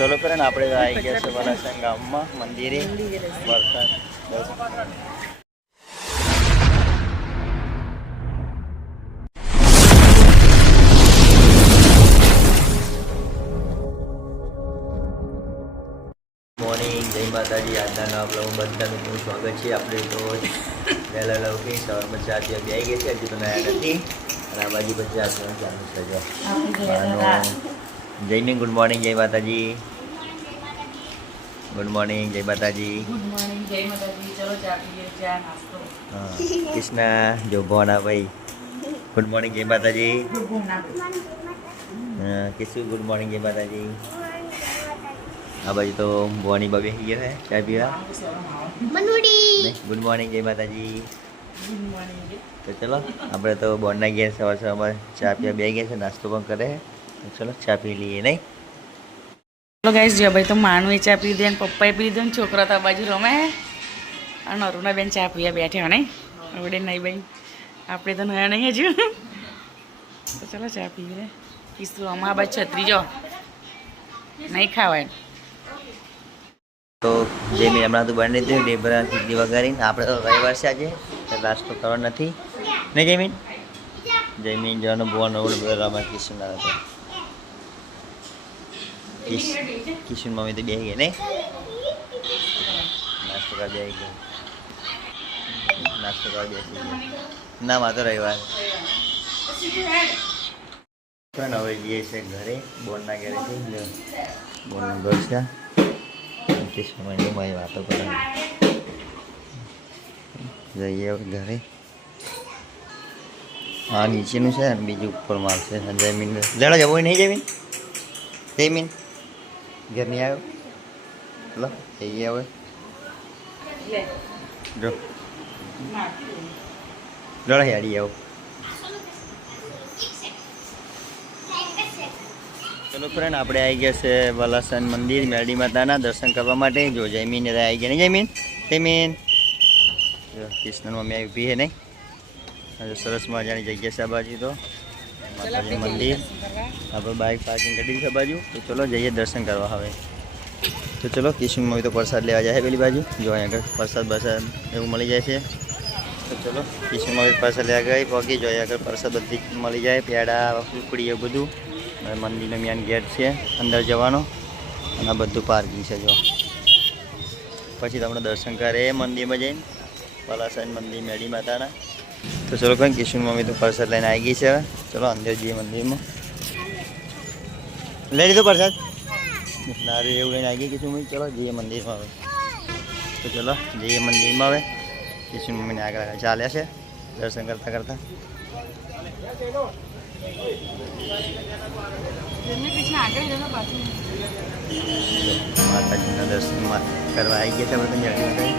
ચલો કરે ને આપણે આવી ગયા છે વલાસણ ગામમાં મંદિરે વરસાદ મોર્નિંગ જય માતાજી. આજના બ્લોગમાં બધા મિત્રોનું સ્વાગત છે. આપણે તો વહેલા લવકી સવારમાં ચા પીવા બે ગઈ છે, હજુ તો નયા નથી. અને આ બાજુ પછી આ ચાલુ છે. જયની ગુડ મોર્નિંગ જય માતાજી. ગુડ મોર્નિંગ જય માતાજી. ગુડ મોર્નિંગ જય માતાજી. ચલો ચા પીએ, ચા નાસ્તો. હા કૃષ્ણ જો ભોના ભાઈ ગુડ મોર્નિંગ જય માતાજી. કિશુ ગુડ મોર્નિંગ જય માતાજી. આ બાજુ તો બોની બબે ગયા છે ચા પીવા. ગુડ મોર્નિંગ જય માતાજી. Good morning. તો ચલો આપણે તો બોનના ગયા સવાર સવારમાં ચા પીવા બે ગયા છે, નાસ્તો પણ કરે. ચલો ચા પી લઈએ નહીં. ચલો ગાઈસ જો ભાઈ તો માનું એ ચા પી દે, પપ્પાએ પી દીધો ને છોકરા તો આ બાજુ રમે અને અરુણા બેન ચા પીવા બેઠા નહીં આવડે નહીં ભાઈ, આપણે તો નયા નહીં હજુ. તો ચલો ચા પી લે. કિસ્તું અમારા બાજુ છત્રી જો નહીં ખાવાય. તો જે મેં હમણાં તો બની દીધું ડેબરા ખીચડી વગાડીને. આપણે તો રવિવાર છે આજે, નાસ્તો કરવાનો નથી નહીં જયમીન. જયમીન જવાનો બોન રમા કિશન હતો. કિશન મમ્મી તો બે ગયા નહીં, નાસ્તો કરવા બે ગયા. નાસ્તો કરવા બેસી ગયા ના માં તો રવિવાર. હવે જઈએ છે ઘરે, બોનના ઘરે થઈ ગયો. બોનનું ઘર છે સમયની મારી વાતો કરે. જઈએ ઘરે. હા નીચેનું છે અને બીજું ઉપર મારશે. જયમીન લેડા જવું હોય નહીં જયમીન. જયમીન ઘર નહીં આવ્યો લો જઈએ હવે. જો લડા હેડી આવો. ચલો ફ્રેન્ડ આપણે આવી ગયા છે વલાસણ મંદિર મેરડી માતાના દર્શન કરવા માટે. જો જયમીન આવી ગયા નહીં જયમીન. જયમીન જો કૃષ્ણ મમ્મી આવી ઊભી છે નહીં. સરસ મજાની જગ્યા છે આ બાજુ તો માતાજી મંદિર. આપણે બાઇક પાર્કિંગ કરી દીધી છે બાજુ. તો ચલો જઈએ દર્શન કરવા હવે. તો ચલો કિશન મમ્મી તો પ્રસાદ લેવા જાય પેલી બાજુ. જો અહીંયા આગળ પ્રસાદ બરસાદ એવું મળી જાય છે. તો ચલો કિશન મમ્મી પ્રસાદ લેવા ગઈ પગી. જો અહીંયા આગળ પ્રસાદ બધી મળી જાય, પેડા ઉકડી એવું બધું. મંદિરનો મેન ગેટ છે અંદર જવાનો અને આ બધું પાર્કિંગ છે. જો પછી તમને દર્શન કરે મંદિરમાં જઈને વલાસણ મંદિર મેરડી માતાના. તો ચલો કંઈ કિશન મમ્મી તો પ્રસાદ લઈને આવી ગઈ છે. હવે ચલો અંદર જઈએ મંદિરમાં. લઈ લીધો પ્રસાદ નારી એવું લઈને આવી ગઈ કિશન મમ્મી. ચલો જઈએ મંદિરમાં હવે. તો ચલો જઈએ મંદિરમાં હવે. કિશન મમ્મીને આગળ આગળ ચાલ્યા છે દર્શન કરતાં કરતાં. માતાજીના દર્શન કરવા આવી ગયા છે આપણે મેરડી માતાજી.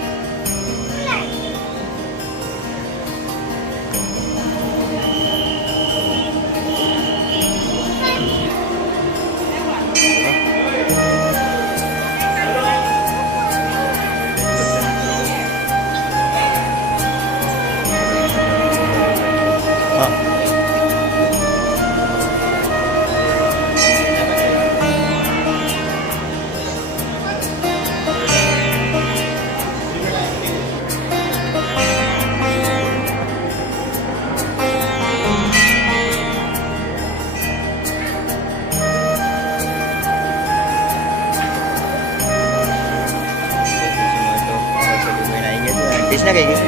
કૃષ્ણ કઈ ગઈ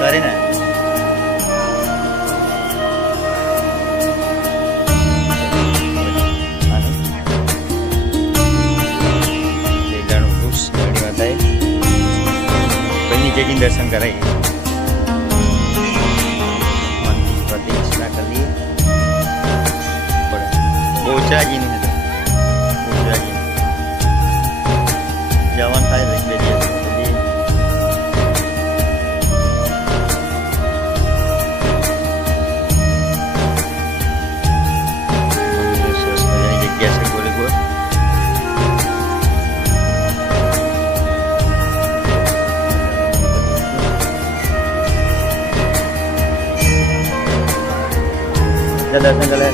કરે ને. લીલાનું વૃક્ષ મેરડી માતાએ નીચે જઈને દર્શન કરાવીએ. મંદિર પ્રતિષ્ઠા કરી દઈએ. બોચરાજીનું છે બોચરાજી જવાનું થાય બે દિવસ. દર્શન કરે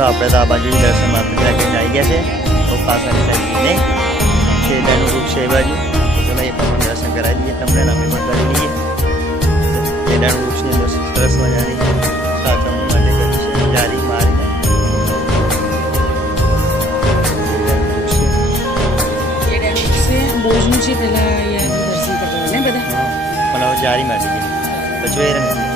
ચલો આપણે તો આ બાજુ દર્શન માતા કરીને આવી ગયા છે તો પાછળની સાઈડ નહીં છેડાનું વૃક્ષ છે એ બાજુ ચલો એ પણ દર્શન કરાવી દઈએ તમને અમે પણ કરી લઈએ છેડાનું વૃક્ષની અંદર સરસ મજાની સાચવણી માટે કરી છે જારી મારીને બોજનું છે પેલા અહીંયા દર્શન કરતા હોય ને બધા પણ હવે જારી માટે તો જોઈ રહ્યા ને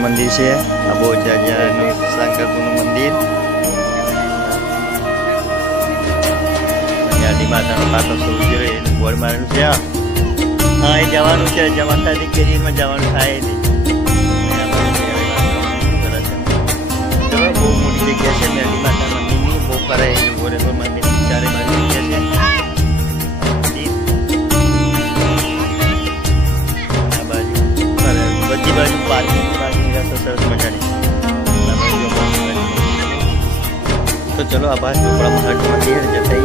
મંદિર છે આ બોજાનું શંકરપુરનું મંદિર યાદી માતાનો પાટો સૌજી રહે એનું બોર્ડ મારેલું છે હા એ જવાનું છે જમણતાથી કેરીમાં જવાનું થાય નહીં બહુ મોટી જગ્યા છે મેરડી માતા મંદિરની બહુ ફરાય એનું ગોરેગોર મંદિર ચારે બાજુ જગ્યા છે આ બાજુ બધી બાજુ પાર્કિંગ સરસ મજાની તો ચલો આ બાદ ચોપડા મહારાજ મંદિર જતા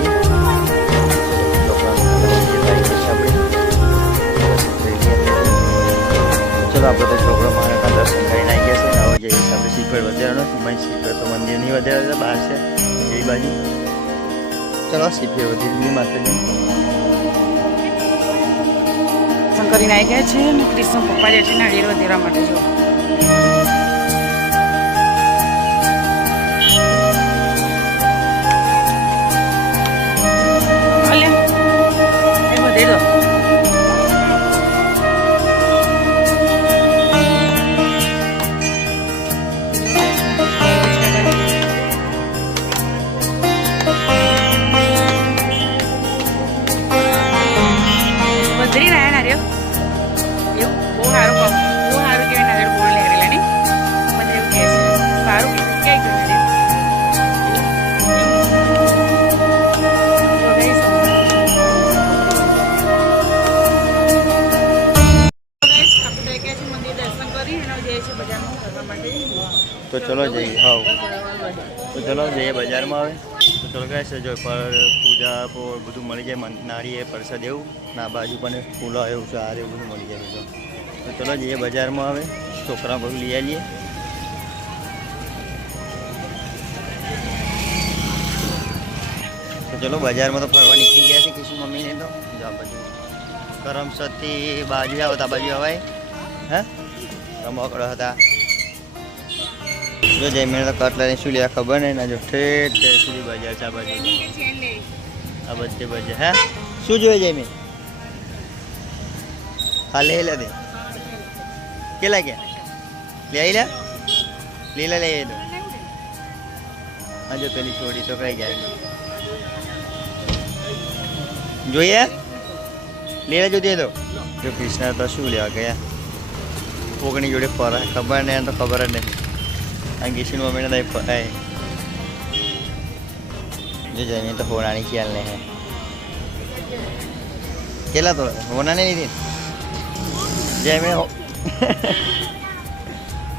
ચલો આપણે તો ચોપડા મહારાજના દર્શન કરીને આવી ગયા છે હવે જઈએ આપણે શિખર વધારવાનો શિખર તો મંદિર નહીં વધારે બહાર છે એ બાજુ ચલો શિખર વધી માતાજી દર્શન કરીને આવી ગયા છે અને કૃષ્ણ પપ્પા જે છે નાળિયેર વધેરવા માટે જો તો ચલો જઈએ હા તો ચલો જઈએ બજારમાં આવે તો ચલો કહે છે જો પર પૂજા બધું મળી જાય નાળીએ પ્રસાદ એવું ના બાજુ પણ ફૂલો એવું છે આરે એવું બધું મળી જાય બધું તો ચલો જઈએ બજારમાં આવે છોકરા બધું લઈ આવીએ તો ચલો બજારમાં તો ફરવા નીકળી ગયા છે કીશું મમ્મીને તો જા બાજુ કરમસદથી બાજુ આવો તા બાજુ અવાય હે રમકડો હતા જો જઈને તો કટલાની શું લેવા ખબર નહીં ના જો ઠેઠ સુધી બજાર છે આ બાજુ આ બધી બજાર હે શું જોઈએ જઈને હા લે લે દે કેટલા ગયા લે આવી લે લીલા લઈ દો હા જો પેલી છોડી તો કઈ જાય જોઈએ લીલા જો દે દો જો કૃષ્ણ તો શું લેવા ગયા કોકની જોડે ફરે ખબર નહીં તો ખબર જ નથી આ ગીસીન મમ્મીને તો ફરાય જો જમીન તો હોનાની ખ્યાલ નહીં હે કેટલા તો હોના નહીં લીધી જમીન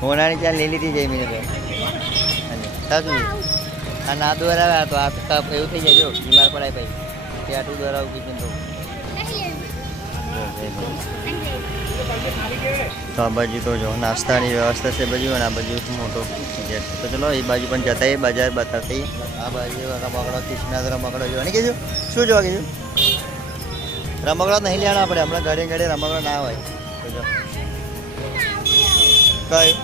હોનાની ખ્યાલ લઈ લીધી જમીને તો સાચું આ ના દોરાવે તો આ કપ એવું થઈ જાય જો બીમાર પડાય ભાઈ કે આટલું દોરાવું કીધું તો આ બાજુ તો જો નાસ્તાની વ્યવસ્થા છે બાજુ અને આ બાજુ મોટો ગેટ તો ચલો એ બાજુ પણ જતા એ બજાર બતાવતા આ બાજુ રમકડો કૃષ્ણ રમકડો જોવા નહીં કીધું શું જોવા કીધું રમકડો નહીં લેવાના આપણે હમણાં ઘરે ઘરે રમકડો ના હોય તો જો કયું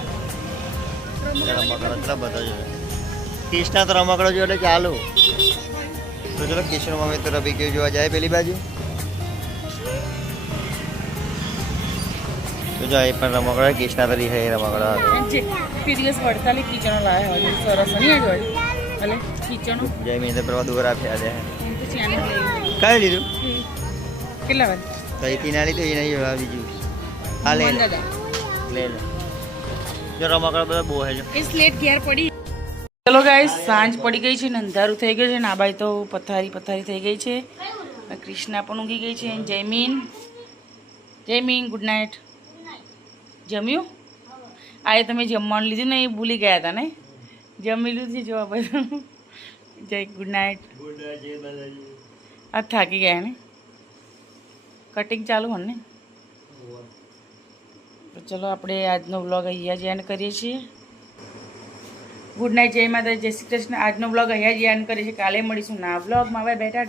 રમકડો એટલા બધા જોઈએ કૃષ્ણ તો રમકડો જોયો એટલે ચાલુ તો ચલો કૃષ્ણ મમ્મી તો રબી કેવું જોવા જાય પેલી બાજુ તો જો એ પણ રમકડા કૃષ્ણા તરી હે રમકડા દિવસ વડતાલી કિચનો લાવ્યા હોય સરસ નહીં જ હોય ભલે કિચનો જય મીને પ્રવા દૂર આપ્યા છે કયું લીધું કેટલા વાર તો એથી ના લીધું એ નહીં બીજું હા લે લે જો રમકડા બધા બહુ હે જો એ સ્લેટ ઘેર પડી ચલો ગાઈસ સાંજ પડી ગઈ છે ને અંધારું થઈ ગયું છે ને આ બાઈ તો પથારી થઈ ગઈ છે કૃષ્ણા પણ ઊંઘી ગઈ છે જયમીન ગુડ નાઇટ જમ્યું આ તમે જમવાનું લીધું ને એ ભૂલી ગયા હતા ને જમી લીધું છે જોવા બધું. જય ગુડ નાઇટ. આ થાકી ગયા ને, કટિંગ ચાલુ હોય ને. તો ચલો આપણે આજનો વ્લોગ અહીંયા જ એન્ડ કરીએ છીએ. ગુડ નાઇટ, જય માતા, જય શ્રી કૃષ્ણ. આજનો વ્લોગ અહીંયા જ એન્ડ કરીએ છીએ. કાલે મળીશું ના વ્લોગમાં. હવે બેઠા